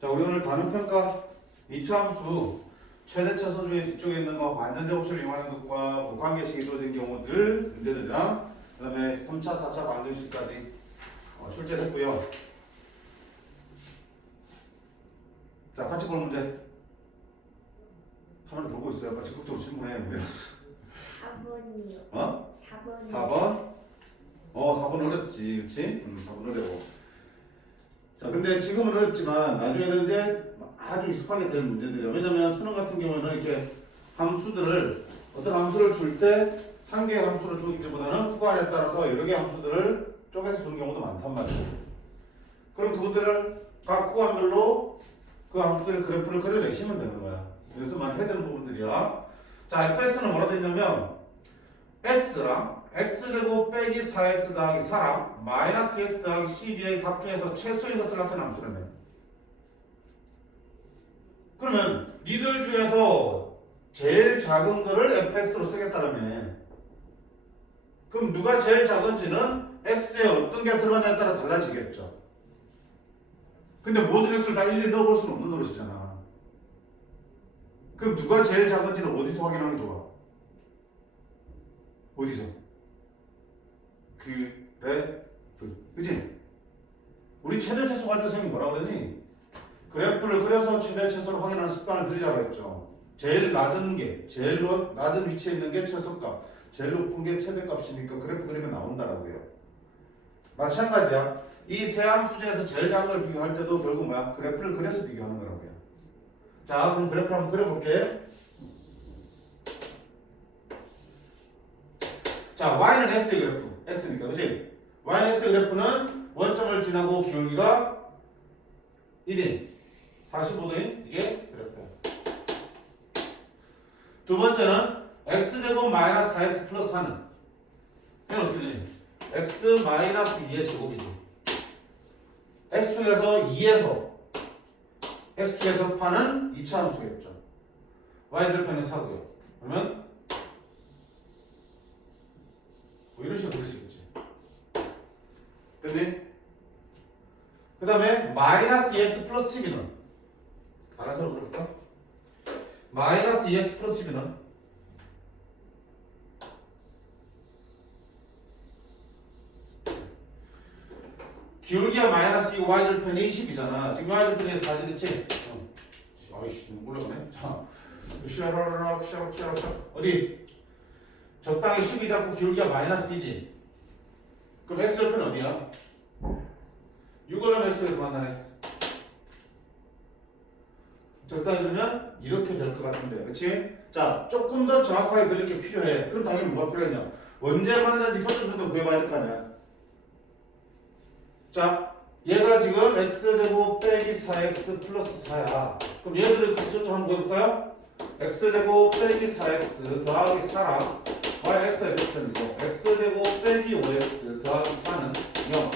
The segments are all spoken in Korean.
자, 우리 오늘 단원평가 2차 함수 최대차 소중의 뒤쪽에 있는 거 완전 제곱식을 이용하는 것과 무관계식이 주어진 경우들 문제들이랑 그 다음에 3차, 4차 방정식까지 출제를 했고요. 자, 같이 볼 문제 카메라 보고 있어요. 아까 적극적으로 질문해. 4번이요. 어? 4번. 4번? 4번 어렵지, 그치? 4번 어려워. 자, 근데 지금은 어렵지만 나중에는 이제 아주 익숙하게 될 문제들이에요. 왜냐면 수능 같은 경우는 이렇게 함수들을 어떤 함수를 줄 때 한 개의 함수를 주기보다는 구간에 따라서 여러 개의 함수들을 쪼개서 주는 경우도 많단 말이에요. 그럼 그것들을 각 구간별로 그 함수들의 그래프를 그려내시면 되는 거야. 연습만 해야 되는 부분들이야. 자, fx는 뭐라 되냐면 x랑 x제곱 빼기 4x 더하기 4랑 마이너스 x 더하기 12의 값 중에서 최소인 것을 나타낸 함수라며. 그러면 니들 중에서 제일 작은 거를 fx로 쓰겠다라며. 그럼 누가 제일 작은지는 x에 어떤 게 들어가냐에 따라 달라지겠죠. 근데 모든 x를 다 일일이 넣어볼 수는 없는 노릇이잖아. 그럼 누가 제일 작은지는 어디서 확인하는 게 좋아? 어디서? 그래프. 그치? 우리 최대 최소 할 때 선생님이 뭐라고 그러니? 그래프를 그려서 최대 최소를 확인하는 습관을 들이자고 했죠. 제일 낮은 게, 제일 낮은 위치에 있는 게 최소값, 제일 높은 게 최대값이니까 그래프 그리면 나온다라고요. 마찬가지야. 이 세 함수 중에서 제일 작은 걸 비교할 때도 결국 뭐야? 그래프를 그려서 비교하는 거라고요. 자, 그럼 그래프를 한번 그려볼게. 자, y는 x의 그래프, x니까, 그치? y는 x의 그래프는 원점을 지나고 기울기가 1인, 45도인 이게 그래프. 두 번째는 x제곱 마이너스 4x 플러스 4는 이건 어떻게 되니? x 마이너스 2의 제곱이지. x축에서 2에서 x축에 접하는 2차 함수겠죠. y절편은 4고요. 그러면 뭐 이런 식으로 그리시겠지. 됐니? 그 다음에 마이너스 2x 플러스 12는 다른 사람 그려볼까? 마이너스 2x 플러스 12는 기울기가 마이너스 2, y절편이 10이잖아. 지금 y절편이 4지, 그치? 아이씨, 너무 올라가네. 자, 샤라라락, 샤라샤라. 어디? 적당히 10이 잡고 기울기가 마이너스 2지. 그럼 x절편 어디야? 6을 하면 x에서 만나네. 적당히 그러면 이렇게 될 것 같은데, 그치? 자, 조금 더 정확하게 그릴 게 필요해. 그럼 당연히 뭐가 필요했냐? 언제 만났는지 표준 정도 구해봐야 될 거 아니야? 자, 얘가 지금 x제곱 빼기 4x 플러스 4야. 그럼 얘들을 곱셈 한번 구해볼까요? x제곱 빼기 4x 더하기 4랑 y x의 곱셈이고 x제곱 빼기 5x 더하기 4는 0.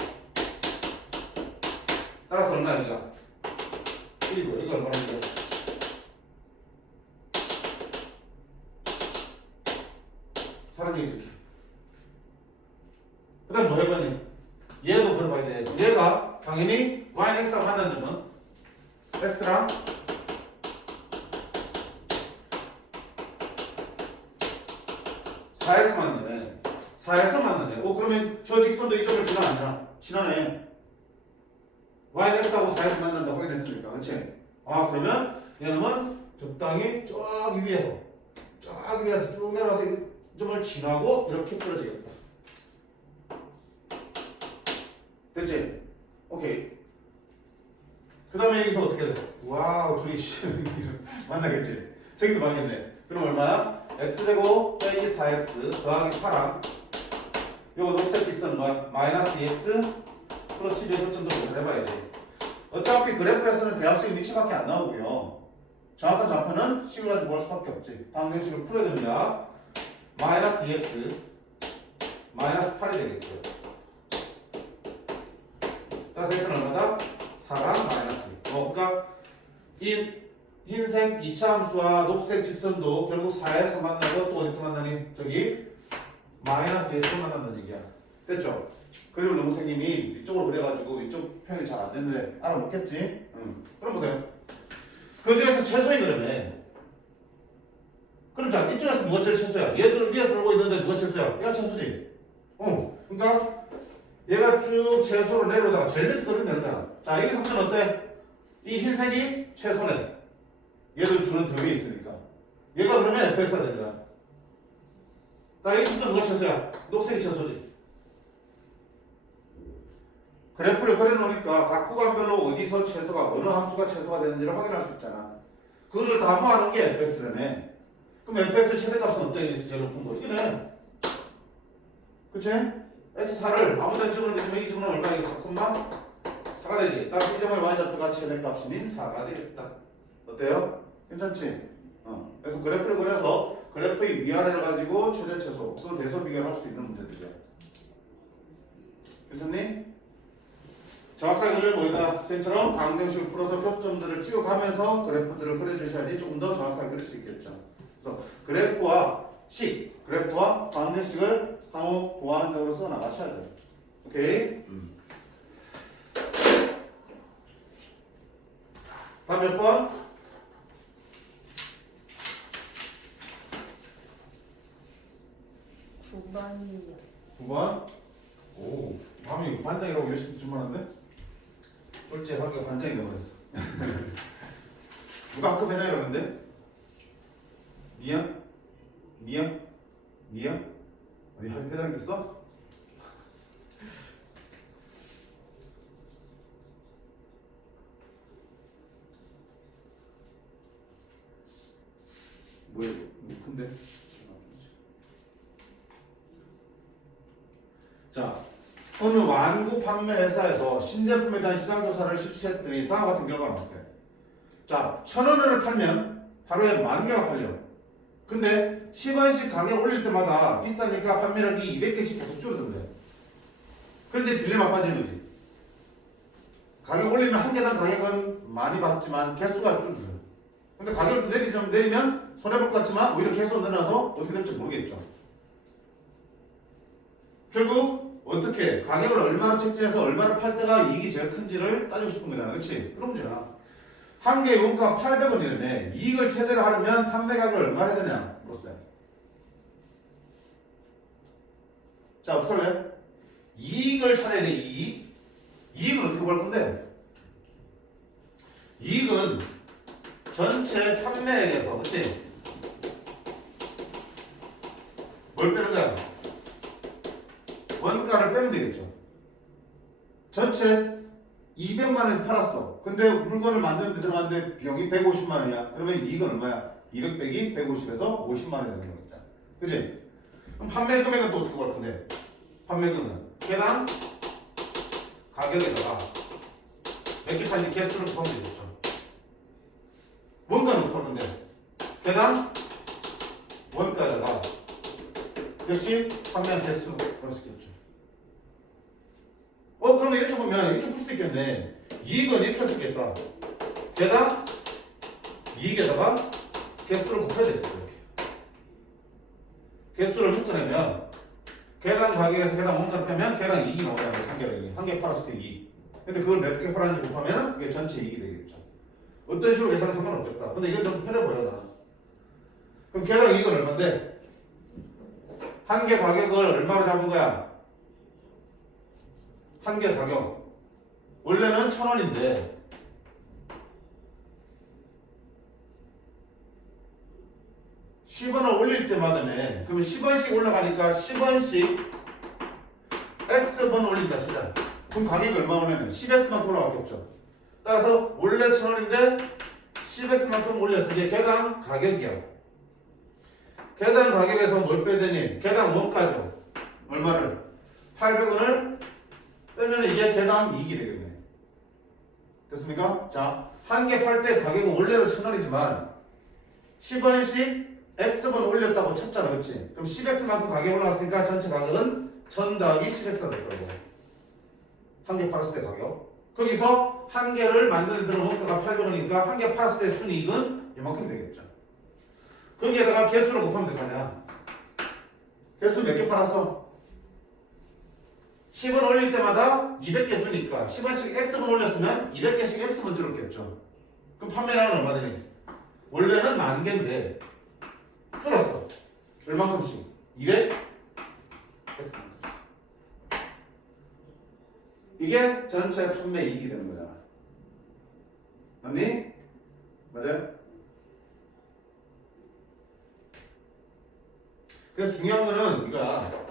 따라서 얼마야 이거? 1이고 이거 얼마나 되죠? 사람이 이렇게. 그 다음 뭐 해봤니? 얘도 그려봐야 돼. 얘가 당연히 y는 x랑 만난 점은 x랑 4에서 만나네. 4에서 만나네. 그러면 저 직선도 이쪽을 지나냐? 지나네. y는 x하고 4에서 만난다 확인했으니까. 그치? 그러면 얘는 적당히 저기 위에서 쭉 내려와서 이 점을 지나고 이렇게 떨어지겠다. 됐지? 오케이. 그 다음에 여기서 어떻게 돼? 와우, 둘이 만나겠지? 저기도 만나겠네. 그럼 얼마야? x제곱 빼기 4x 더하기 4랑 요거 녹색 직선은 뭐야? 마이너스 2x 플러스 12의 점도 해봐야지. 어차피 그래프에서는 대략적인 위치밖에 안 나오고요. 정확한 좌표는 식을 가지고 볼 수밖에 없지. 방정식을 풀어야 됩니다. 마이너스 2x 마이너스 8이 되겠고요. 따라서 x는 얼마다? 4랑 마이너스 2. 그러니까 이 흰색 2차 함수와 녹색 직선도 결국 4에서 만나고 또 어디서 만나니? 저기 마이너스 2에서 만난다는 얘기야. 됐죠? 그리고 영생님이 이쪽으로 그래가지고 이쪽 표현이 잘 안 됐는데 알아먹겠지? 그럼 보세요. 그 중에서 최소인 그러네. 그럼 자, 이쪽에서 누가 제일 최소야? 얘들은 위에서 놀고 있는데 누가 최소야? 얘가 최소지. 그러니까 얘가 쭉 최소로 내려오다가 제일 밑에 그리면 되는 거야. 자, 여기 성질은 어때? 이 흰색이 최소네. 얘들 둘은 더 위에 있으니까. 얘가 그러면 fx가 되는 거야. 자, 여기 성질 누가 최소야? 녹색이 최소지. 그래프를 그려놓으니까 각 구간별로 어디서 최소가, 어느 함수가 최소가 되는지를 확인할 수 있잖아. 그거를 다 모아놓은 게 fx라며. 그럼 fx 최대값은 어떤 있어? 제일 높은 거. 이거네. 그치? x4를 아무 데나 집어넣는데 지금 여기 집어넣으면 얼마야? 4,4가 되지. 딱 이 점의 y좌표가 최대값인 4가 되겠다. 어때요? 괜찮지? 그래서 그래프를 그려서 그래프의 위아래를 가지고 최대 최소, 그 대소 비교를 할 수 있는 문제들이야. 괜찮니? 정확하게 그리면 뭐다? 쌤처럼 방정식을 풀어서 표점들을 찍어가면서 그래프들을 그려주셔야지 조금 더 정확하게 그릴 수 있겠죠. 그래서 그래프와 방정식을 상호 보완적으로 써 나가셔야 돼요. 오케이? 다음 몇 번? 9번이요. 9번? 오, 마음이 반장이라고 열심히 주문하는데? 꼴찌 학교 반장이 되어버렸어. 누가 학급 회장이라고 그러는데? 니야? 어디 회장이 됐어? 뭐야 이거? 높은데? 자, 어느 완구 판매 회사에서 신제품에 대한 시장 조사를 실시했더니 다음과 같은 결과가 나왔대. 자, 1,000원을 팔면 하루에 10,000개가 팔려. 근데 10원씩 가격 올릴 때마다 비싸니까 판매량이 200개씩 계속 줄어든대. 그런데 딜레마 빠지는 거지. 가격 올리면 한 개당 가격은 많이 받지만 개수가 줄어들어. 근데 가격도 내리면 손해볼 것 같지만 오히려 개수가 늘어나서 어떻게 될지 모르겠죠. 결국 어떻게 가격을 얼마로 책정해서 얼마를 팔 때가 이익이 제일 큰지를 따지고 싶은 거잖아. 그렇지? 그런 문제야. 한 개 원가 800원이라며 이익을 최대로 하려면 판매가격을 얼마 해야 되냐 물었어요. 자, 어떻게 할래? 이익을 찾아야 돼. 이익은 어떻게 볼 건데? 이익은 전체 판매액에서, 그치? 뭘 빼는 거야? 원가를 빼면 되겠죠. 전체 200만 원 팔았어. 근데 물건을 만드는 데 들어갔는데 비용이 150만 원이야. 그러면 이익은 얼마야? 200 빼기 150에서 50만 원이 되는 거겠다. 그치? 그럼 판매 금액은 또 어떻게 볼 건데? 판매 금액은 개당 가격에다가 몇 개 팔지 개수를 곱하면 되겠죠. 원가는 어떻게 할 건데? 개당 원가에다가 역시 판매한 개수 그럴 수 있겠죠. 그러면 이렇게 보면 이렇게 풀 수 있겠네. 이익은 이렇게 할 수 있겠다. 개당 이익에다가 개수를 곱해야 되겠다. 이렇게. 개수를 묶어내면 개당 가격에서 개당 원가를 빼면 개당 이익이 나오잖아요. 한 개 팔았을 때 이익. 근데 그걸 몇 개 팔았는지 곱하면 그게 전체 이익이 되겠죠. 어떤 식으로 계산은 상관없겠다. 근데 이건 좀 편해 보여 나. 그럼 개당 이익은 얼마인데? 한 개 가격을 얼마로 잡은 거야? 한 개 가격 원래는 1,000원인데 10원을 올릴 때마다네. 그러면 10원씩 올라가니까 10원씩 X번 올린다 시작. 그럼 가격이 얼마 오면은 10X만큼 올라갔겠죠. 따라서 원래 1,000원인데 10X만큼 올렸으니 개당 가격이야. 개당 가격에서 뭘 빼더니 개당 원가죠. 얼마를? 800원을 빼면 이게 개당 이익이 되겠네. 됐습니까? 자, 한 개 팔 때 가격은 원래는 1,000원이지만 10원씩 X번 올렸다고 쳤잖아. 그치? 그럼 10X만큼 가격이 올라갔으니까 전체 가격은 1000 더하기 10X가 될 거고. 한 개 팔았을 때 가격. 거기서 한 개를 만드는 데는 원가가 800원이니까 한 개 팔았을 때 순이익은 이만큼 되겠죠. 거기에다가 개수를 곱하면 될 거 아니야. 개수 몇 개 팔았어? 10원 올릴 때마다 200개 주니까 10원씩 X분 올렸으면 200개씩 X분 줄었겠죠. 그럼 판매량은 얼마 되니? 원래는 10,000개인데 줄었어. 얼만큼씩? 200 X분. 이게 전체 판매 이익이 되는 거잖아. 맞니? 맞아요? 그래서 중요한 거는 이거야.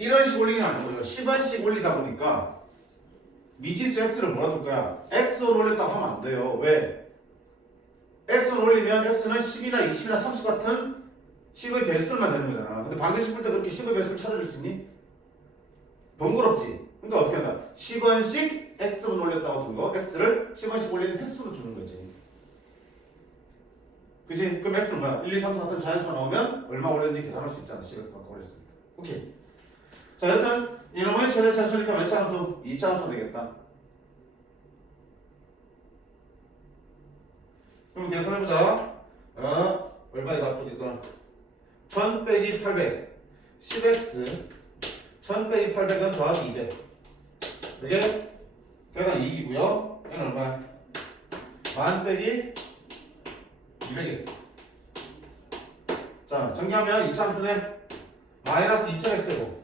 이런 식 올리는 게 아니고요. 10원씩 올리다 보니까 미지수 X를 뭐라 둘 거야? X원 올렸다고 하면 안 돼요. 왜? X원 올리면 X는 10이나 20이나 30 같은 10의 배수들만 되는 거잖아. 근데 방정식 풀 때 그렇게 10의 배수를 찾아줄 수 있니? 번거롭지? 그러니까 어떻게 한다? 10원씩 X원 올렸다고 둔 거, X를 10원씩 올리는 횟수로 주는 거지. 그치? 그럼 X는 뭐야? 1, 2, 3, 4 같은 자연수가 나오면 얼마 올렸는지 계산할 수 있잖아. 10X만큼 올렸으니까. 오케이. 자, 여튼 이놈의 최대 차수니까 몇 차 함수? 2차 함수 되겠다. 그럼 계산해보자. 얼마에 앞쪽에 있거나 1000 빼기 800 10x 1000 빼기 800은 더하기 200 이게 계산 2이고요. 얘는 얼마야? 1000 빼기 200x. 자, 정리하면 2차 함수네 마이너스 2000x고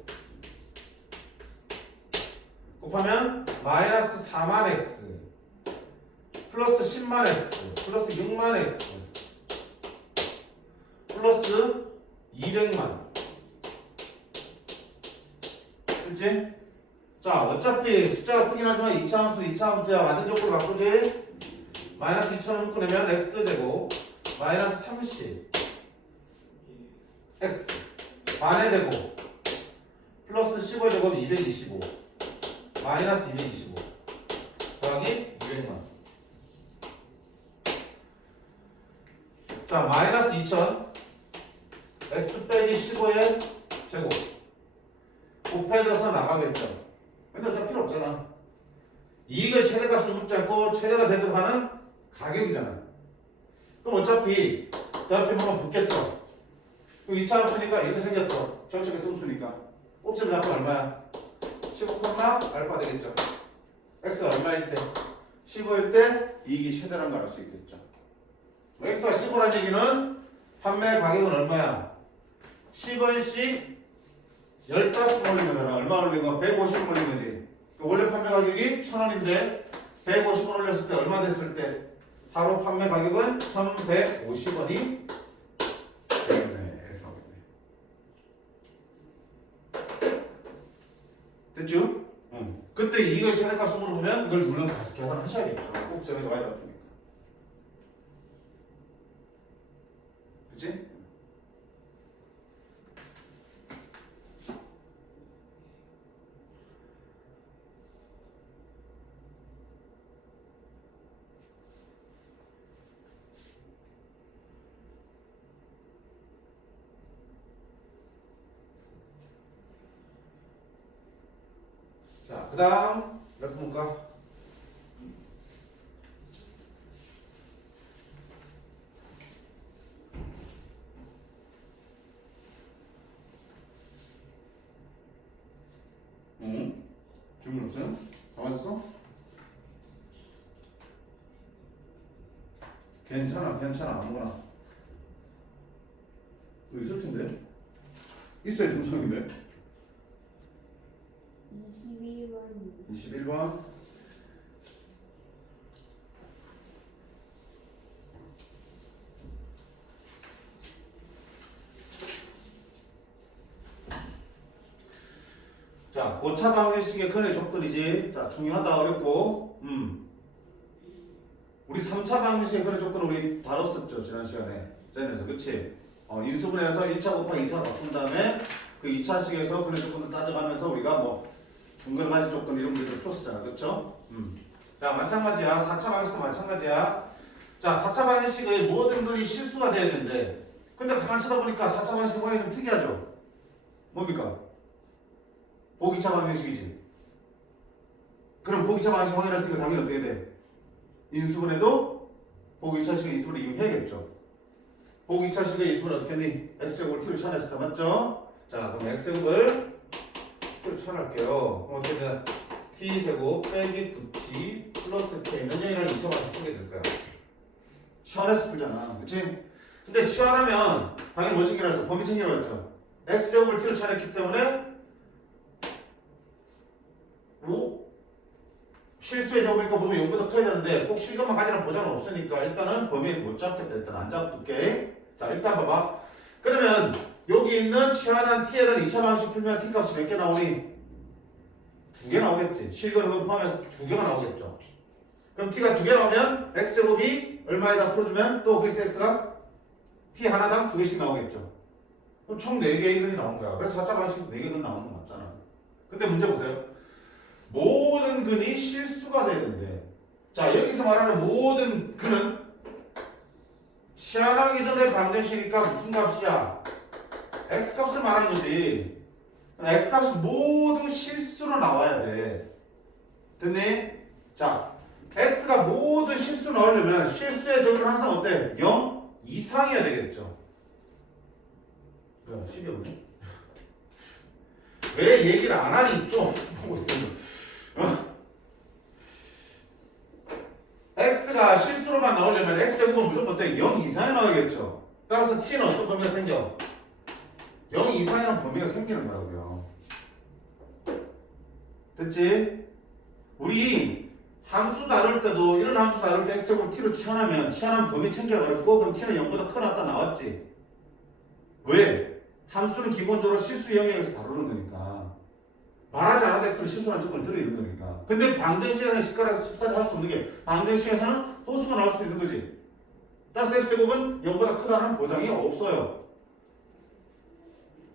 곱하면 마이너스 4만x 플러스 10만x 플러스 6만x 플러스 200만. 그치? 자, 어차피 숫자가 크긴 하지만 2차 함수 2차 함수야. 완전적으로 바꾸지? 마이너스 2000을 묶으려면 x제곱 마이너스 30 x 반의 제곱 플러스 15제곱 225 마이너스 225 더하기 200만. 자, 마이너스 2000 x 빼기 15의 제곱 곱해져서 나가겠죠. 근데 어차피 필요 없잖아. 이익을 최대값으로 묻지 않고 최대가 되도록 하는 가격이잖아. 그럼 어차피 옆에 보면 붙겠죠. 그럼 2차 함수니까 이렇게 생겼죠. 정책의 승수니까 옵션 잡고 얼마야? 15, 알파 되겠죠. x가 얼마일 때? 15일 때 이익이 최대라는 걸 알 수 있겠죠. x가 15라는 얘기는 판매 가격은 얼마야? 10원씩 15번 올린 거잖아. 얼마 올린 거? 150원 올린 거지. 원래 판매 가격이 1000원인데 150원 올렸을 때 얼마 됐을 때? 바로 판매 가격은 1150원이 되겠네. 됐죠? 응. 그때 이익의 최대값을 물어보면 이걸 물론 다시 계산하셔야겠죠. 꼭 정해서 와야 되니까. 그치? 자, 그 다음 몇 분일까? 질문 없어요? 다 맞았어? 괜찮아 아무거나. 여기 있을 텐데? 있어야 정상인데? 21번 21번. 자, 고차 방정식의 근의 조건이지. 자, 중요하다 어렵고. 우리 3차 방정식의 근의 조건 우리 다뤘었죠 지난 시간에. 쟤네서 그치? 인수분해해서 1차 곱하기 2차 바꾼 다음에 그 2차식에서 근의 조건을 따져가면서 우리가 뭐 중간까지 조건 이런 문제들 풀었었잖아. 그쵸? 자, 마찬가지야. 4차 방정식도 마찬가지야. 자, 4차 방정식의 모든 근이 실수가 돼야 되는데 근데 가만 쳐다보니까 4차 방정식 모양이 좀 특이하죠? 뭡니까? 보기차 방정식이지. 그럼 보기차 방정식 확인했으니까 당연히 어떻게 돼? 인수분해도 보기차식의 인수분해 이용해야겠죠. 보기차식의 인수분해 어떻게 했니? x제곱을 t로 쳐냈을 때 맞죠? 자, 그럼 x제곱을 T로 치환할게요. 그럼 어떻게 되냐? T제곱 빼기 9T 플러스 K는 0이라는 2차방식 쓰게 될 거야. 치환해서 풀잖아. 그치? 근데 치환하면 당연히 뭐 챙기라 했어? 범위 챙기라 했죠. X제곱을 T로 치환했기 때문에 실수의 제곱이니까 모두 0보다 커야 되는데 꼭 실근만 가지는 보장은 없으니까 일단은 범위에 못 잡겠다. 일단 안 잡을게. 자 일단 봐봐. 그러면 여기 있는 치환한 T에 대한 2차 방식 풀면 T 값이 몇 개 나오니? 2개 나오겠지. 실근을 포함해서 2개가 나오겠죠. 그럼 T가 2개 나오면 X제곱이 얼마에다 풀어주면 또 거기서 X가 T 하나당 2개씩 나오겠죠. 그럼 총 4개의 근이 나온 거야. 그래서 4차 방식 4개 근 나오는 거 맞잖아. 근데 문제 보세요. 모든 근이 실수가 돼야 된대. 자 여기서 말하는 모든 근은 치환하기 전에 방정식이니까 무슨 값이야? X값을 말하는 거지. X값이 모두 실수로 나와야 돼. 됐니? 자 X가 모두 실수 나오려면 실수의 적은 항상 어때? 0 이상이어야 되겠죠. 뭐야 10이 없네? 왜 얘기를 안 하니? 좀 보고 있어. X가 실수로만 나오려면 X제곱은 무조건 어때? 0 이상이 나와야겠죠. 따라서 T는 어떤 범위가 생겨? 0 이상이라는 범위가 생기는 거라고요. 됐지? 우리 함수 다룰 때도 이런 함수 다룰 때 X제곱 T로 치환하면 치환한 범위 챙기라고 그랬고 그럼 T는 0보다 크나다 나왔지? 왜? 함수는 기본적으로 실수 영역에서 다루는 거니까 말하지 않아도 X는 실수라는 조건을 들어있는 거니까. 근데 방정식에서는 10살이 할 수 없는 게 방정식에서는 호수가 나올 수도 있는 거지. 따라서 X제곱은 0보다 크다는 보장이 없어요.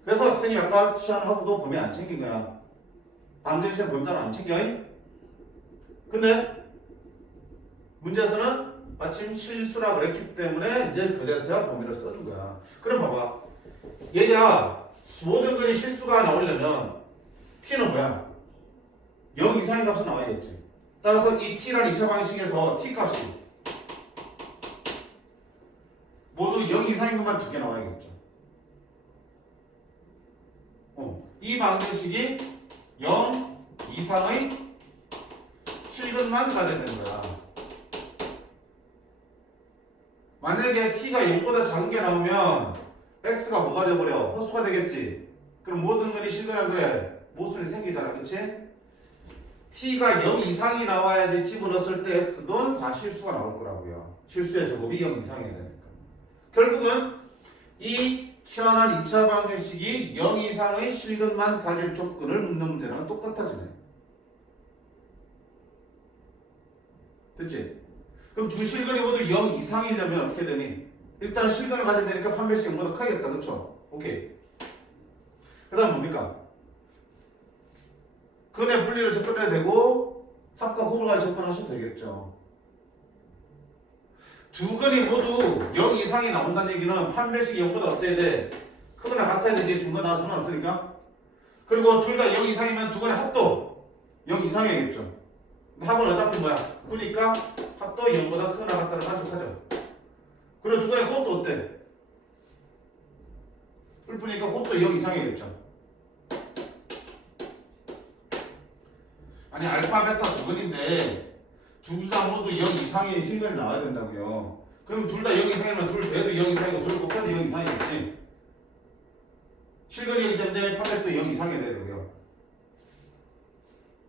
그래서 학생이 아까 치환하고도 범위 안 챙긴 거야. 방정식은 범위를 안 챙겨. 근데 문제에서는 마침 실수라고 그랬기 때문에 이제 그제서야 범위를 써준 거야. 그럼 봐봐. 얘가 모든 근이 실수가 나오려면 T는 뭐야? 0 이상의 값이 나와야겠지. 따라서 이 T라는 2차 방식에서 T 값이 모두 0 이상인 것만 2개 나와야겠죠. 이 방정식이 0 이상의 실근만 가져야 되는 거야. 만약에 T가 0보다 작은 게 나오면 X가 뭐가 돼버려? 허수가 되겠지. 그럼 모든 근이 실근한 거에 모순이 생기잖아. 그치? T가 0 이상이 나와야지 집어넣었을 때 X도 다 실수가 나올 거라고요. 실수의 제곱이 0 이상이어야 되니까. 결국은 이 치환한 2차 방정식이 0 이상의 실근만 가질 조건을 묻는 문제랑 똑같아지네. 됐지? 그럼 두 실근이 모두 0 이상이려면 어떻게 되니? 일단 실근을 가져야 되니까 판별식 0보다 크겠다. 그쵸? 오케이. 그 다음 뭡니까? 근의 분리를 접근해야 되고 합과 곱을 가지고 접근하셔도 되겠죠. 두 근이 모두 0 이상이 나온다는 얘기는 판별식이 0보다 어때야 돼? 크거나 같아야 되지. 중간 나와서 상관없으니까. 그리고 둘 다 0 이상이면 두 근의 합도 0 이상이겠죠. 합은 어차피 뭐야? 그러니까 합도 0보다 크거나 같다를 만족하죠. 그리고 두 근의 곱도 어때? 뿔푸니까 곱도 0 이상이겠죠. 아니 알파 베타 두 근인데 둘 다 모두 0 이상의 실근이 나와야 된다고요. 그럼 둘 다 0 이상이면 둘 돼도 0 이상이고 둘 곱해도 0 이상이겠지. 실근이기 때문에 판별식도 0 이상이 돼야 되고요.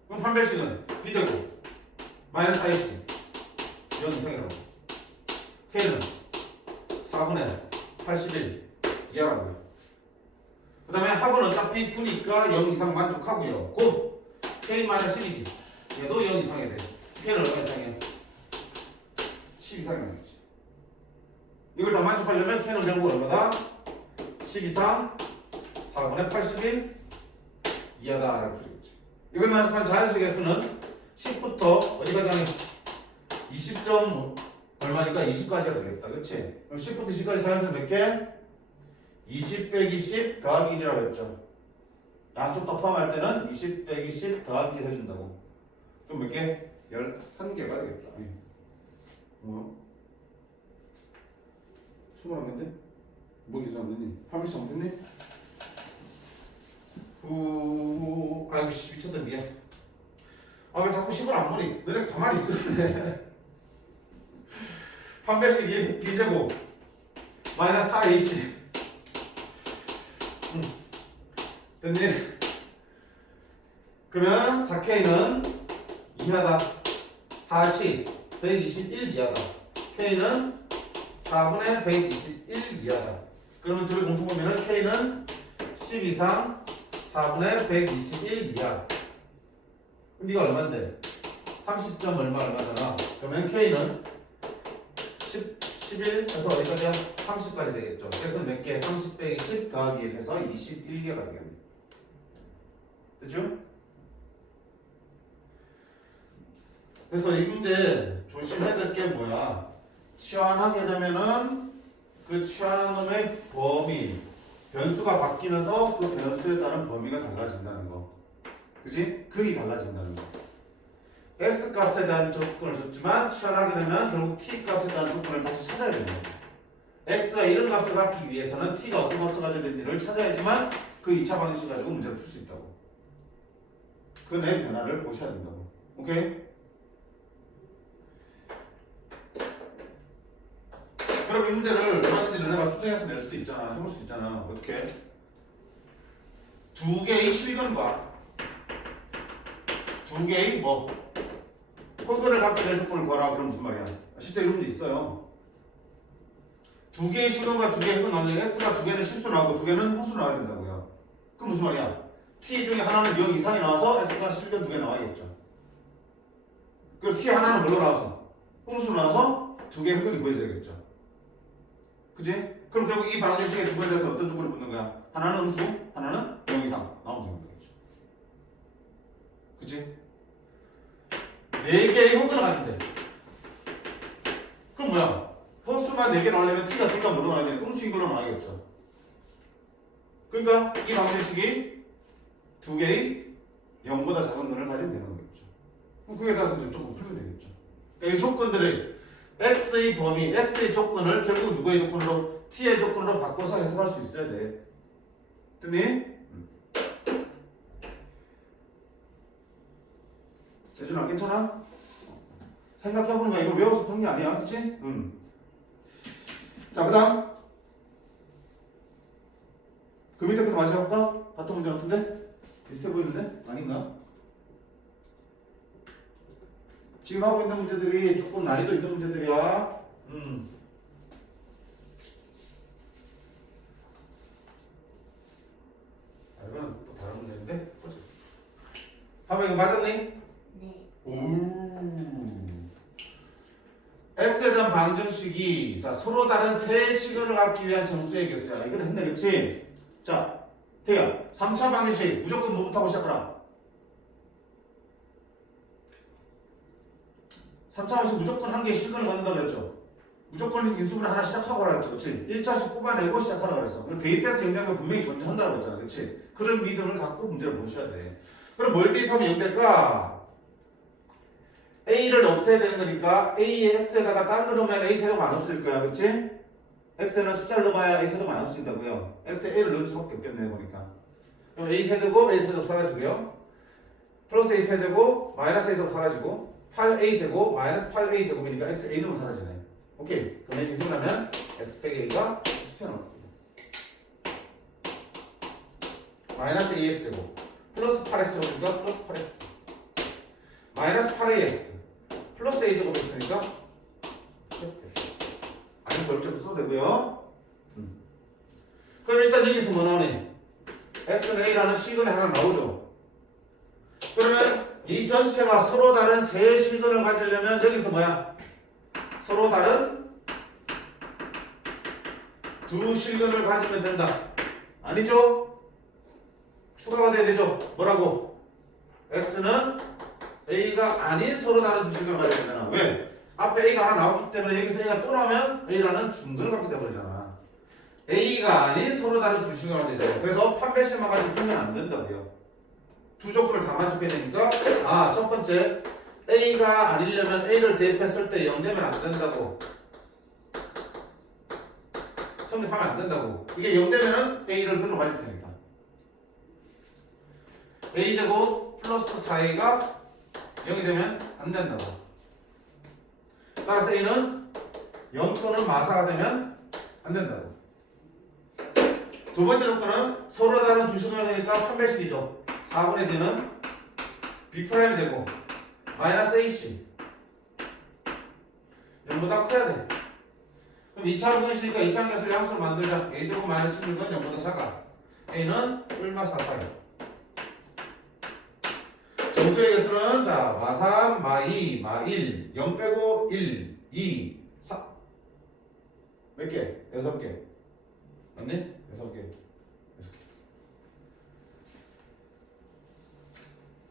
그럼 판별식은 B제곱 마이너스 4AC 0 이상이라고. K는 4분의 81 이하라고요. 그 다음에 합은 어차피 9니까 0 이상 만족하고요. 곱 K-12지. 얘도 0 이상이 돼. K는 얼마 이상이야? 10 이상이 나겠지. 이걸 다 만족하려면 K는 결국 얼마다? 10 이상 4분의 81 이하다 라고 풀겠지. 이걸 만족한 자연수 개수는 10부터 어디까지 하니? 20점 얼마니까 20까지가 되겠다. 그치? 그럼 10부터 20까지 자연수 몇 개? 20 빼기 10 더하기 1이라고 했죠. 양쪽 다 포함할 때는 20 빼기 10 더하기 1 해준다고. 그럼 몇 개? 13개가 되겠다. 뭐야? 21개인데? 뭐 기술 안 됐니? 800점 안 됐니? 아이고 씨 미쳤다 이게. 아 왜 자꾸 10을 안 보니? 너네 가만히 있으래. 판별식이 b제곱 마이너스 4ac. 됐니? 그러면 4k는 이하다. 4c 121 이하다. k는 4분의 121 이하다. 그러면 둘의 공통범위는 k는 10 이상 4분의 121 이하. 근데 이거 얼마인데? 30점 얼마잖아. 그러면 k는 11에서 어디까지야? 30까지 되겠죠. 그래서 몇 개? 30 빼기 10 더하기 1 해서 21개가 되겠네. 됐죠? 그래서 이 문제 조심해야 될 게 뭐야? 치환하게 되면은 그 치환한 놈의 범위, 변수가 바뀌면서 그 변수에 따른 범위가 달라진다는 거. 그치? 극이 달라진다는 거. x 값에 대한 조건을 줬지만 치환하게 되면 결국 t 값에 대한 조건을 다시 찾아야 되는 거죠. x가 이런 값을 갖기 위해서는 t가 어떤 값을 가져야 되는지를 찾아야지만 그 2차 방식 가지고 문제를 풀 수 있다고. 그 내 변화를 보셔야 된다고. 오케이? 그럼 이 문제를 얼마든지 너네가 수정해서 낼 수도 있잖아. 해볼 수도 있잖아. 어떻게? 두 개의 실근과 두 개의 뭐 홀근을 갖게 될 조건을 구하라. 그럼 무슨 말이야? 실제 이런 문제 있어요. 두 개의 실근과 두 개의 홀근 나오면 x가 두 개는 실수 나오고 두 개는 허수 나와야 된다고요. 그럼 무슨 말이야? t 중에 하나는 0 이상이 나와서 x가 실근 두 개 나와야겠죠. 그리고 t 하나는 뭘로 나와서? 홀수 나와서 두 개의 홀근이 구해져야겠죠. 그치? 그럼 결국 이 방정식의 두 번째에서 어떤 조건을 붙는 거야? 하나는 음수, 하나는 0 이상 나오면 되겠죠. 그치? 4개의 홀근을 가진대. 그럼 뭐야? 허수만 4개 나오려면 t가 둘다 뭘로 나와야 되냐? 음수인 걸로 나와야겠죠. 그러니까 이 방정식이 두 개의 0보다 작은 근을 가지면 되는 거겠죠. 그럼 그에 따라서 조금 풀면 되겠죠. 그러니까 이 조건들이 x의 범위, x의 조건을 결국 누구의 조건으로? t의 조건으로 바꿔서 해석할 수 있어야 돼. 됐니? 재준아 괜찮아? 생각해보니까 이거 외워서 푸는 게 아니야. 그치? 자, 그 다음 그 밑에 것도 마저 해볼까? 같은 문제 같은데? 비슷해 보이는데? 아닌가? 지금 하고 있는 문제들이 조금 난이도 있는 문제들이야. 아, 이거는 또 다른 문제인데? 봐봐, 이거 맞았니? 네. x에 대한 방정식이 자, 서로 다른 세 시간을 갖기 위한 정수의 개수야. 이걸 했네, 그렇지? 자, 태야, 3차 방정식 무조건 뭐부터 하고 시작하라? 3차 방정식 무조건 한 개의 실근을 갖는다고 그랬죠? 무조건 인수분해 하나 시작하고 하라 그랬죠? 그렇지? 1차씩 뽑아내고 시작하라 그랬어. 대입해서 영향이 분명히 존재한다고 했잖아. 그렇지? 그런 믿음을 갖고 문제를 보셔야 돼. 그럼 뭘 대입하면 0 될까? A를 없애야 되는 거니까 A의 X에다가 딴 거 넣으면 A 세제곱 안 없어질 거야. 그치? X에는 숫자를 넣어봐야 A 세제곱 안 없어진다고요. X에 A를 넣을 수밖에 없겠네 보니까. 그럼 A 세제곱, A 세제곱 사라지고요. 플러스 A 세제곱, 마이너스 A 세제곱 사라지고 8A 제곱, 마이너스 8A 제곱이니까 X A 넣으면 사라지네. 오케이. 그러면 인수하면 X 빼기 A가 튀어나옵니다. 마이너스 AX 제곱, 플러스 8X 제곱이니까 플러스 8X. 마이너스 8AX 플러스 A 제곱 있으니까 아니 절대로 써도 되고요. 그럼 일단 여기서 뭐 나오니? X는 A라는 실근이 하나 나오죠. 그러면 이 전체가 서로 다른 세 실근을 가지려면 여기서 뭐야? 서로 다른 두 실근을 가지면 된다. 아니죠? 추가가 돼야 되죠. 뭐라고? X는 A가 아닌 서로 다른 두 실근을 가져야 되잖아. 왜? 앞에 A가 하나 나왔기 때문에 여기서 A가 또 나오면 A라는 중근을 갖게 되버리잖아. A가 아닌 서로 다른 두 실근을 가져야 돼. 그래서 판별식만 가지고 풀면 안 된다고요. 두 조건을 다 만족해야 되니까 첫 번째 A가 아니려면 A를 대입했을 때 0 되면 안 된다고. 성립하면 안 된다고. 이게 0 되면은 A를 그로 가질 테니까. a제곱 플러스 4a가 0이 되면 안 된다고. 따라서 a는 0 또는 마사가 되면 안 된다고. 두 번째 조건은 서로 다른 두 수면이니까 판별식이죠. 4분의 d는 b'의 제곱 마이너스 ac 0보다 커야 돼. 그럼 2차 분식이니까 2차 함수를 함수로 만들자. a제곱 마이너스 16은 0보다 작아. a는 1마 4파이. 정수의 개수는 자 마3, 마2, 마1 0 빼고 1, 2, 3 몇 개? 6개 맞니? 6개 6개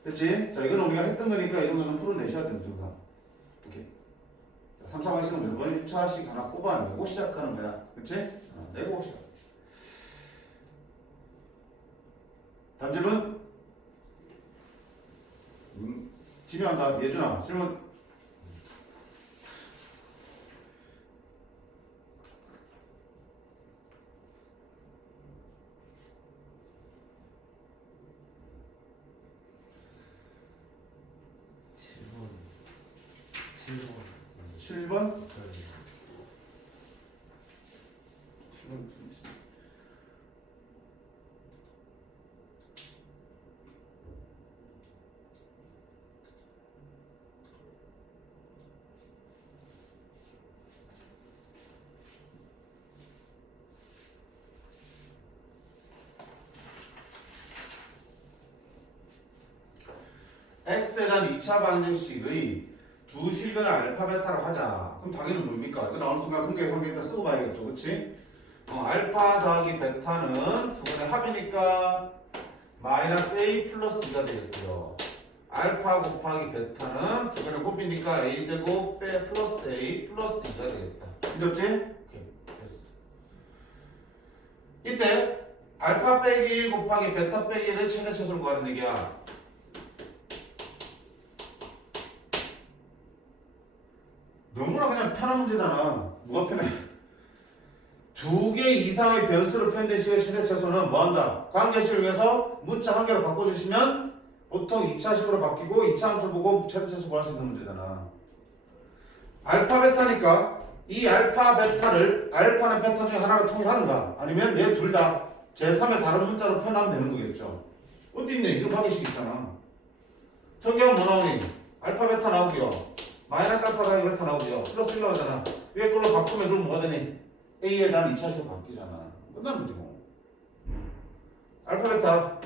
됐지? 자 이거는 우리가 했던 거니까 이 정도는 풀어내셔야 되는 증상. 오케이. 자, 3차 방식은 무조건 1차씩 하나 뽑아내고 시작하는 거야. 그치? 내고 시작. 다음 질문. 지명한다. 예준아 질문. 질문 7번. 7번. x에 대한 2차 방정식의 두 실근을 알파 베타로 하자. 그럼 당연히 뭡니까? 이거 나오는 순간 근계 관계 일단 쓰고 봐야겠죠. 그치? 알파 더하기 베타는 두 번의 합이니까 마이너스 a 플러스 2가 되겠고요. 알파 곱하기 베타는 두 번의 곱이니까 a제곱 빼 플러스 a 플러스 2가 되겠다. 이겼지? 오케이. 됐어. 이때 알파 빼기 1 곱하기 베타 빼기 1을 최대 최소로 구하는 얘기야. 너무나 그냥 편한 문제잖아. 뭐가 편해? 두 개 이상의 변수로 표현된 식의 최대 최소는 뭐한다? 관계식을 위해서 문자 한 개로 바꿔주시면 보통 2차식으로 바뀌고 2차 함수 보고 최대 최소 구할 수 있는 문제잖아. 알파 베타니까 이 알파 베타를 알파는 베타 중에 하나로 통일하는가 아니면 얘 둘 다 제3의 다른 문자로 표현하면 되는 거겠죠. 어디 있네? 이런 관계식 있잖아. 저기 하면 뭐 나오니? 알파 베타 나오고요. 마이너스 알파 더하기 베타 나오고요. 플러스 1 나오잖아. 위에 걸로 바꾸면 그럼 뭐가 되니? A에 대한 2차식으로 바뀌잖아. 끝나는 거지 뭐. 알파 베타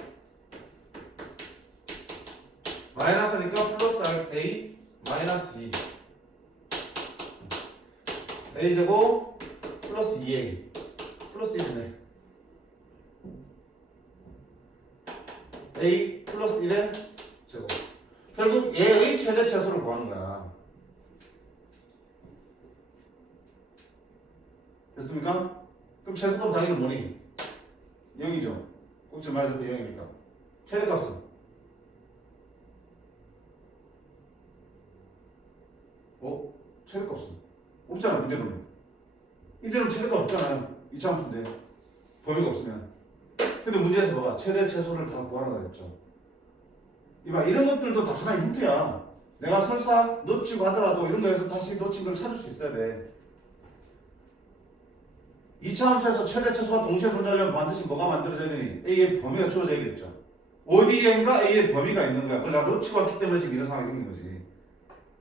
마이너스니까 플러스 A 마이너스 2 A제곱 플러스 2A 플러스 1이네. A 플러스 1의 제곱. 결국 얘의 최대 최소를 구하는 거야. 됐습니까? 그럼 최소값 당연히 뭐니? 0이죠. 꼭지 마이너스 0이니까. 최대값은? 최대값은? 없잖아, 이대로는. 이대로는 최대값 없잖아요. 2차 함수인데. 범위가 없으면. 근데 문제에서 봐봐. 최대 최소를 다 구하라 그랬죠. 이봐, 이런 것들도 다 하나의 힌트야. 내가 설사 놓치고 하더라도 이런 거에서 다시 놓친 걸 찾을 수 있어야 돼. 2차 함수에서 최대 최소가 동시에 존재하려면 반드시 뭐가 만들어져야 되니? A의 범위가 주어져야겠죠. 어디엔가 A의 범위가 있는 거야. 그걸 내가 놓치고 왔기 때문에 지금 이런 상황이 생긴 거지.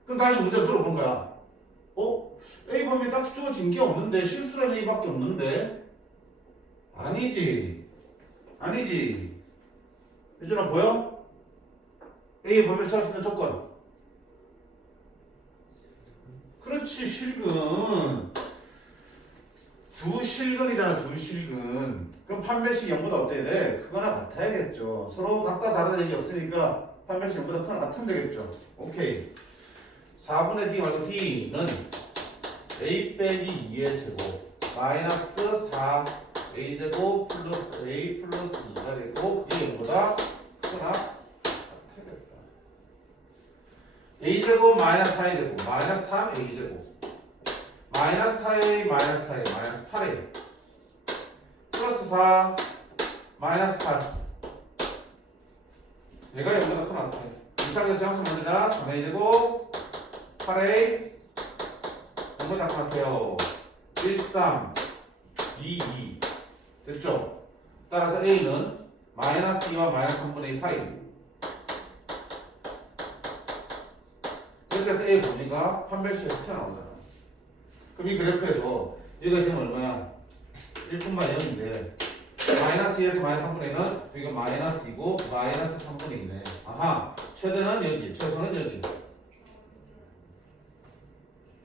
그럼 다시 문제를 물어본 거야. A 범위에 딱히 주어진 게 없는데 실수라는 A밖에 없는데? 아니지. 예준아 보여? A의 범위를 찾을 수 있는 조건. 그렇지, 실근. 두 실근이잖아, 두 실근. 그럼 판별식 0보다 어때야 돼? 크거나 같아야겠죠. 서로 같다 다르다 얘기 없으니까 판별식 0보다 크거나 같으면 되겠죠. 오케이. 4분의 D 말고 D는 A 빼기 2의 제곱 마이너스 4 A 제곱 플러스 A 플러스 2가 되고 이게 0보다 크거나 같아야겠다. A 제곱 마이너스 4A 제곱 마이너스 3 A 제곱 마이너스 4A 마이너스 4A 마이너스 8A 플러스 4 마이너스 8 얘가 0보다 큰 앞에 1차에서 양수 만들자 3a 제곱 8a 0보다 큰 앞에요 1, 3, 2, 2 됐죠? 따라서 a는 마이너스 2와 마이너스 3분의 2 사이입니다. 이렇게 해서 a 범위가 판별식에서 튀어나오잖아. 그럼 이 그래프에서 여기가 지금 얼마야? 1분만 0인데 마이너스 2에서 마이너스 3분의 1은 여기가 마이너스 2고 마이너스 3분의 2네. 아하, 최대는 여기, 최소는 여기.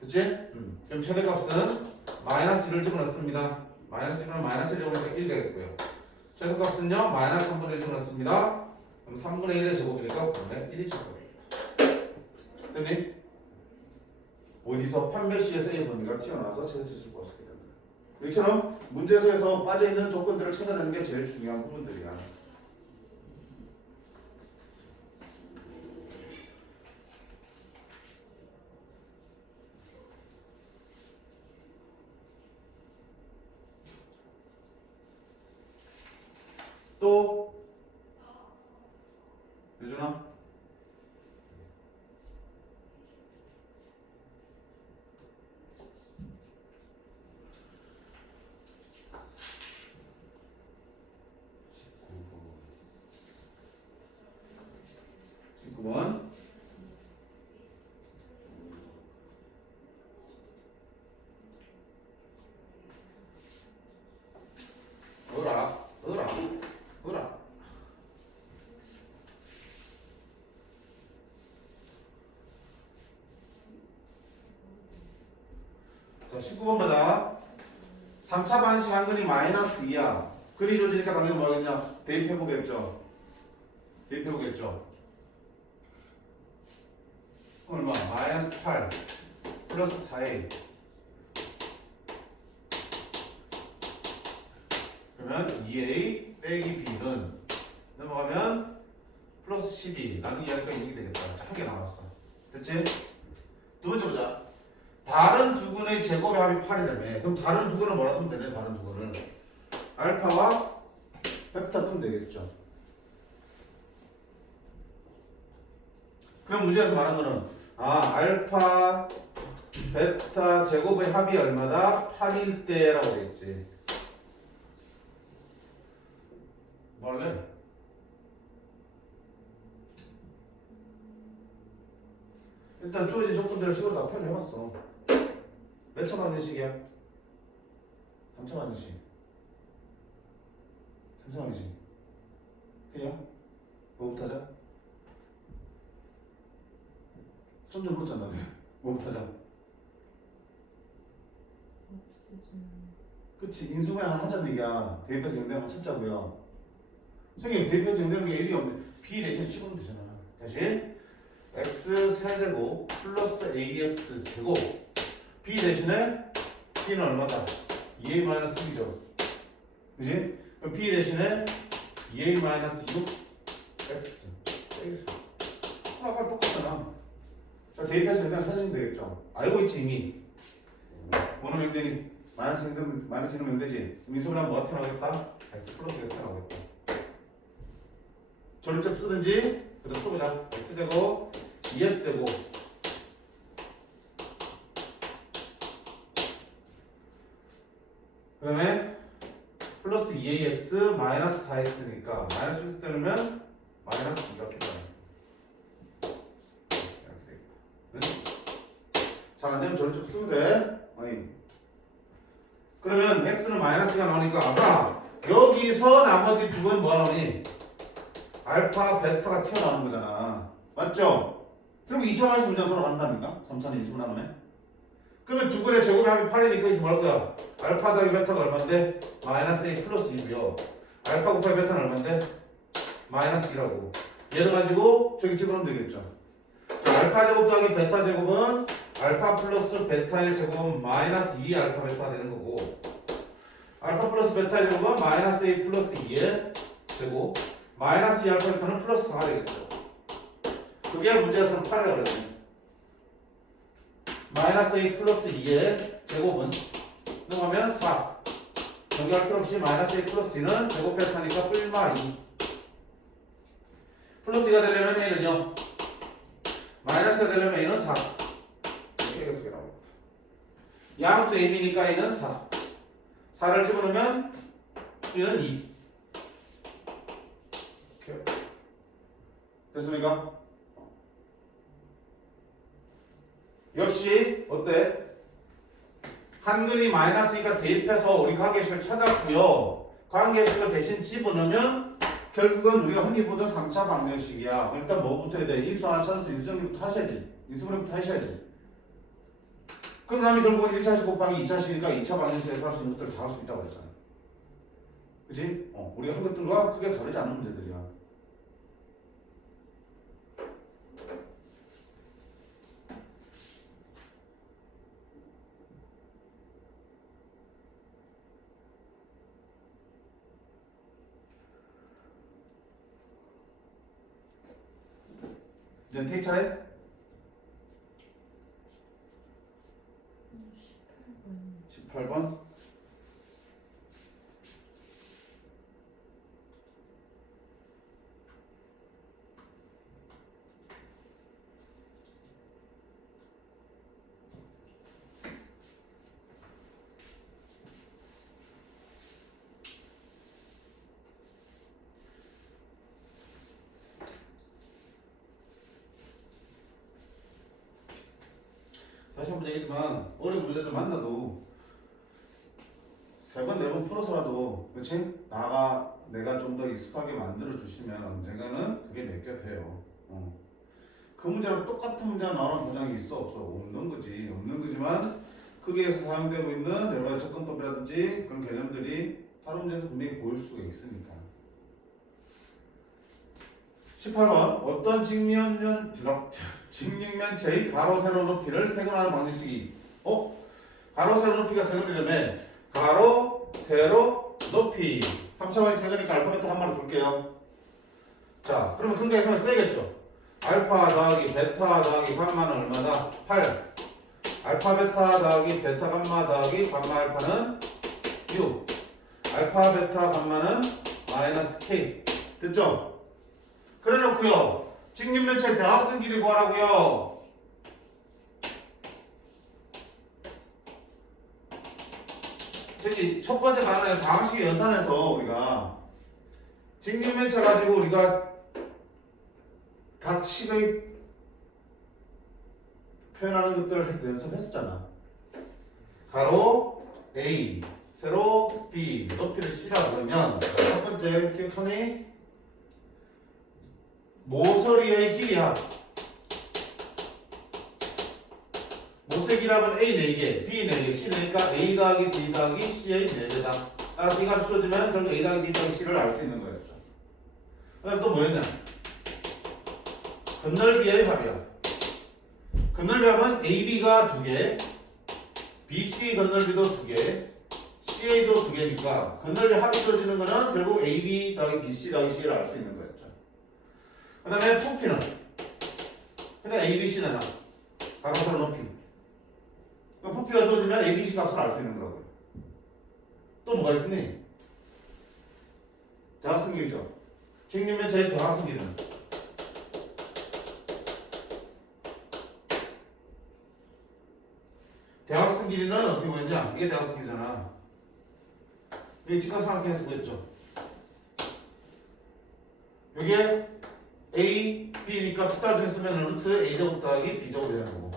됐지? 그럼 최대값은 마이너스 1을 집어넣습니다. 마이너스 1은 마이너스 1 제곱이니까 1 되겠고요. 최소값은요 마이너스 3분의 1 집어넣습니다. 그럼 3분의 1의 제곱이니까 9분의 1이 제곱입니다. 됐니? 어디서 판별식에서 A 범위가 튀어나와서 최대치수를 구할 수 있게 된다. 이처럼 문제에서 빠져있는 조건들을 찾아내는 게 제일 중요한 부분들이야. 또 유준아 (19번) 으라 자 19번 보자. 3차 반식 한근이 마이너스 2야. 글이 조지니까 당연히 뭐하겠냐? 대입해보겠죠. 얼마? 마이너스 8 플러스 4a. 그러면 2a 빼기 b는 넘어가면 플러스 12 나누기 하니까 6이 되겠다. 한 개 남았어. 됐지? 두 번째 보자. 다른 두 근의 제곱의 합이 8이라며. 그럼 다른 두 근을 뭐라 하면 되네? 다른 두 근을 알파와 베타 뜨면 되겠죠. 그럼 문제에서 말한 거는 알파 베타 제곱의 합이 얼마다? 8일 때라고 되겠지. 뭐 할래? 일단 주어진 조건들을 식으로 다 표현해봤어. 몇 차 방정식이야? 3차 방정식. 3차 방정식. 그냥? 뭐부터 하자? 좀 전에 물었잖아. 뭐부터 하자? 그치, 인수분해 하나 하자는 얘기야. 대입해서 영대하면 찾자고요. 선생님, 대입해서 영대하는 게 A이 없네. B 대신 치우면 되잖아. 다시 x 세제곱 플러스 ax 제곱. B 대신에 B는 얼마다? 2a 마이너스 6이죠. 그지? 그럼 B 대신에 2a 마이너스 6 x 빼겠어. 아까 똑같잖아. 자, 대입해서 그냥 찾으시면 되겠죠. 알고 있지 이미. 뭐는 명되니? 마이너스 1은 명되지. 민수분하면 뭐가 튀어나오겠다? x 플러스가 튀어나오겠다. 전립점 쓰든지 그다음 써보자. x제곱 2x제곱 그 다음에 플러스 2ax 마이너스 4x니까 마이너스 6 때리면 마이너스 2가 되잖아. 이렇게 되겠다. 잘 안되면 전립점 쓰면 돼. 아니. 그러면 x는 마이너스가 나오니까 아까 여기서 나머지 두 건 뭐 나오니? 알파, 베타가 튀어나오는 거잖아. 맞죠? 그리고 2차 방식 문제가 돌아간다니까? 3차는 인수분하면. 그러면 두 근의 제곱의 합이 8이니까 이제 뭐 할 거야? 알파 더하기 베타가 얼마인데? 마이너스 a 플러스 2고요. 알파 곱하기 베타는 얼마인데? 마이너스 2라고. 얘를 가지고 저기 집어넣으면 되겠죠. 자, 알파 제곱 더하기 베타 제곱은 알파 플러스 베타의 제곱은 마이너스 2 알파 베타가 되는 거고, 알파 플러스 베타의 제곱은 마이너스 a 플러스 2의 제곱, 마이너스 2 알파 베타는 플러스 4가 되겠죠. 그게 문제에서는 8을 그랬네. 마이너스 a 플러스 2의 제곱은 넘어가면 4. 정리할 필요 없이 마이너스 a 플러스 2는 제곱해서 하니까 뿔마 2. 플러스가 되려면 a는요. 마이너스가 되려면 a는 4. 이렇게 어떻게 나오고. 양수 ab니까 a는 4. 4를 집어넣으면 b는 2. 이렇게. 됐습니까? 역시 어때? 한근이 마이너스니까 대입해서 우리 관계식을 찾았고요. 관계식을 대신 집어넣으면 결국은 우리가 흔히 보던 3차 방정식이야. 일단 뭐부터 해야 돼? 인수 하나 찾아서 인수정리부터 하셔야지. 인수분해부터 하셔야지. 그럼 다음에 결국은 1차식 곱하기 2차식이니까 2차 방정식에서 할 수 있는 것들을 다 할 수 있다고 그랬잖아. 그치? 우리가 한 것들과 크게 다르지 않은 문제들이야. 이제 테이 차례? 18번. 다시 한 번 얘기했지만 어려운 문제들 만나도 3번, 4번 풀어서라도 그치? 내가 좀 더 익숙하게 만들어 주시면 언젠가는 그게 내게 돼요. 그 문제랑 똑같은 문제가 나오는 보장이 있어 없어? 없는 거지. 없는 거지만 거기에서 사용되고 있는 여러 가지 접근법이라든지 그런 개념들이 다른 문제에서 분명히 보일 수가 있으니까. 18번 어떤 직육면체의 가로 세로 높이를 세근하는 방정식이 가로 세로 높이가 세근이라면 가로 세로 높이 3차원이 세근이니까 알파베트 한 마리 둘게요. 자 그러면 근거에서 써야겠죠. 알파 더하기 베타 더하기 감마는 얼마다? 8. 알파 베타 더하기 베타 감마 더하기 감마 알파는 6. 알파 베타 감마는 마이너스 k. 됐죠? 그래 놓고요. 직육면체 대각선 길이 구하라고요. 저기 첫 번째 단어는 다항식의 연산에서 우리가 직육면체 가지고 우리가 각 식의 표현하는 것들을 연습했었잖아. 가로 A, 세로 B, 높이를 C라고 그러면 첫 번째 기억하니? 모서리의 길이야. 모서리 길이라면 A 4개, B 4개, C 4개니까 A 더하기 B 더하기 C의 4배다. 따라서 이 값이 주어지면 결국 A 더하기 B 더하기 C를 알 수 있는 거였죠. 그 다음 또 뭐였냐? 건널비의 합이야. 건널비합은 AB가 2개, BC 건널비도 2개, CA도 2개니까 건널비 합이 주어지는 거는 결국 AB 더하기 BC 더하기 C를 알 수 있는 거였죠. 그 다음에 부피는 그냥 ABC잖아. 가로세로 높이. 부피가 주어지면 ABC 값을 알 수 있는 거라고요. 또 뭐가 있으니? 대각선 길이죠. 직육면체의 대각선 길이는 대각선 길이는 어떻게 보였냐? 이게 대각선 길이잖아. 이게 직각삼각형에서 보였죠. 이게 A, B니까 피타를 쓰면 루트 A제곱 더하기 B제곱 되는 거고,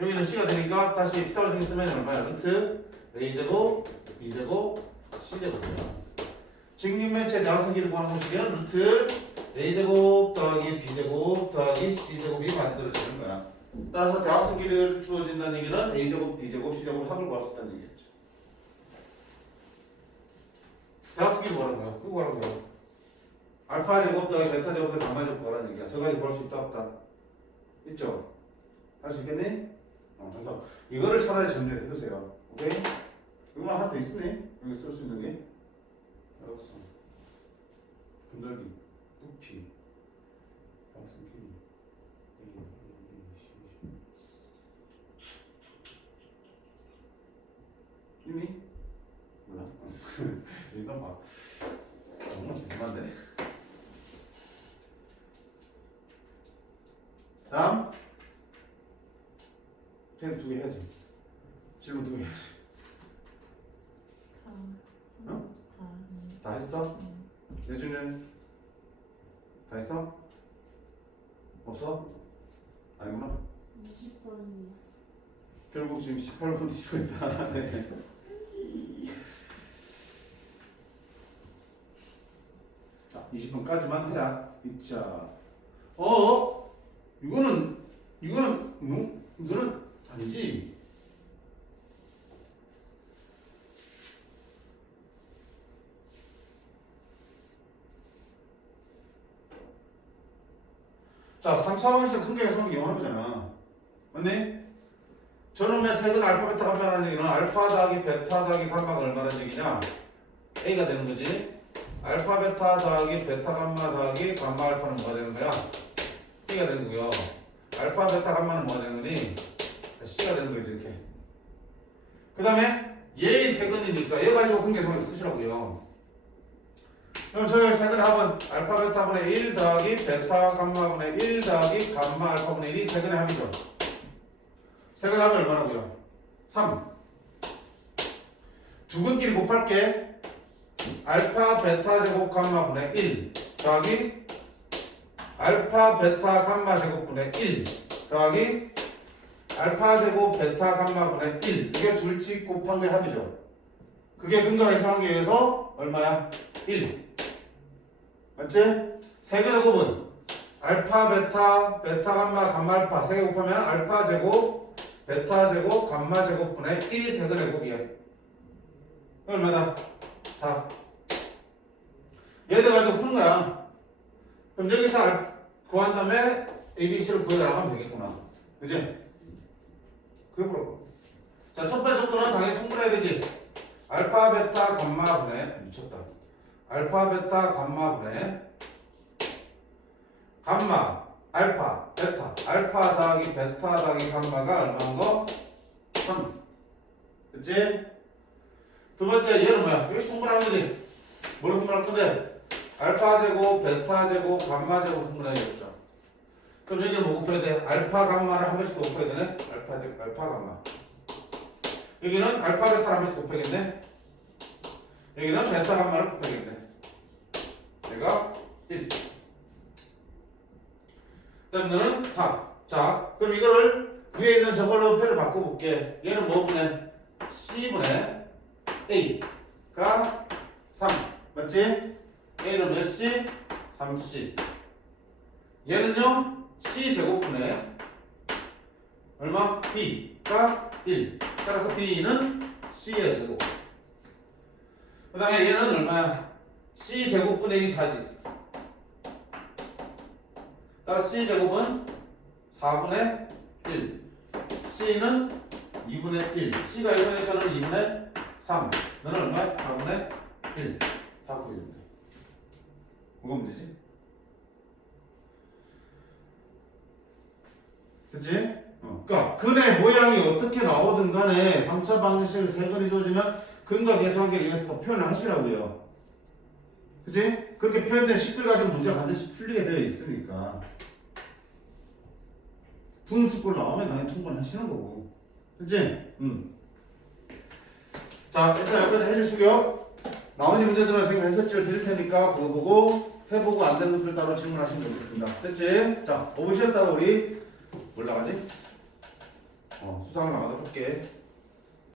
여기는 C가 되니까 다시 피타를 쓰면 얼마야? 루트 A제곱, B제곱, C제곱이야. 직육면체 대각선 길이 구하는 공식은 루트 A제곱 더하기 B제곱 더하기 C제곱이 만들어지는 거야. 따라서 대각선 길이가 주어진다는 얘기는 A제곱, B제곱, C제곱 합을 구할 수 있다는 얘기겠죠. 대각선 길이 구하는 거야. 그거 구하는 거야. 알파 제곱 더하기 베타 제곱 더하기 감마 제곱 구하라는 얘기야. 저 가지 구할 수 있다 없다? 있죠? 할 수 있겠니? 그래서 이거를 차라리 정리를 해두세요. 오케이? 이거만 하나 더 있으네? 여기 쓸 수 있는 게? 대각선 건널비, 부피, 대각선 길이 있니? 뭐야? 이건 봐. 너무 죄송한데? 다음 테스트 2개 해야지. 질문 2개 해야지. 어? 다 했어? 내주는 다 했어? 없어? 아니구나. 20번이요. 결국 지금 18분 치고 있다. 네. 자, 20분까지만 해라. 자, 이거는 이거는 아니지. 자, 3, 4방식 큰게 성격 이용하잖아. 맞니? 저놈의 색은 알파, 베타, 감마라는 얘기는 알파 더하기 베타 더하기 감마가 얼마라는 얘기냐? A가 되는 거지. 알파, 베타 더하기 베타, 감마 더하기 감마, 알파는 뭐가 되는 거야? B가 되는 거고요. 알파, 베타, 감마는 뭐가 되는 거니? C가 되는 거지, 이렇게. 그 다음에 얘의 세근이니까 얘 가지고 근계성을 쓰시라고요. 그럼 저희 세근 합은 알파, 베타분의 1 더하기 베타, 감마분의 1 더하기 감마, 알파분의 1이 세근의 합이죠. 세근 합이 얼마라고요? 3. 두 근끼리 곱할게. 알파, 베타 제곱 감마분의 1 더하기 알파, 베타, 감마 제곱분의 1 더하기 알파 제곱 베타 감마분의 1. 이게 둘씩 곱한 게 합이죠. 그게 근거가 이상한 게 의해서 얼마야? 1. 맞지? 세근의 곱은 알파, 베타, 베타, 감마, 감마, 알파 세 개 곱하면 알파 제곱 베타 제곱 감마 제곱분의 1이 세근의 곱이야. 얼마다? 4. 얘들 가지고 푸는 거야. 그럼 여기서 구한 다음에 ABC를 구해달라고 하면 되겠구나. 그치? 그게 뭐라고? 자, 첫 번째 정도는 당연히 통분해야 되지. 알파, 베타, 감마분의 미쳤다. 알파, 베타, 감마분의 감마, 알파, 베타. 알파 더하기 베타 더하기 감마가 얼마인 거? 3. 그치? 두 번째 얘는 뭐야? 여기 통분하는 거지. 뭘 통분할 건데? 알파 제곱, 베타 제곱, 감마 제곱 통분해야겠죠. 그럼 여기는 뭐 곱해야 돼? 알파 감마를 한 번씩 더 곱해야 되네? 알파 제곱, 알파 감마. 여기는 알파 베타를 한 번씩 곱해야겠네? 여기는 베타 감마를 곱해야겠네. 얘가 1. 그 다음 너는 4. 자, 그럼 이거를 위에 있는 저걸로 표를 바꿔볼게. 얘는 뭐분의? C분의 A가 3. 맞지? A는 몇 C? 3C. 얘는요? C 제곱분의 얼마? B가 1. 따라서 B는 C의 제곱. 그 다음에 얘는 얼마야? C 제곱분의 2 4지. 따라서 C 제곱은 4분의 1. C는 2분의 1. C가 1분의 1은 2분의 3. 너는 얼마야? 4분의 1. 다 구해주면 돼. 뭐가 문제지? 그치? 그러니까 근의 모양이 어떻게 나오든 간에 3차 방식 세근이 주어지면 근과 계수관계를 이용해서 더 표현을 하시라고요. 그치? 그렇게 표현된 식들 가지고 문제가 반드시 풀리게 되어 있으니까 분수꼴 나오면 당연히 통분을 하시는 거고. 그치? 자, 일단 여기까지 해주시고요. 나머지 문제들은 선생님 해설지를 드릴 테니까 그거 보고 해보고 안 되는 것들 따로 질문하시면 되겠습니다. 됐지? 자, 5분 쉬었다가 우리 뭘 나가지? 수상을 나가도록 할게.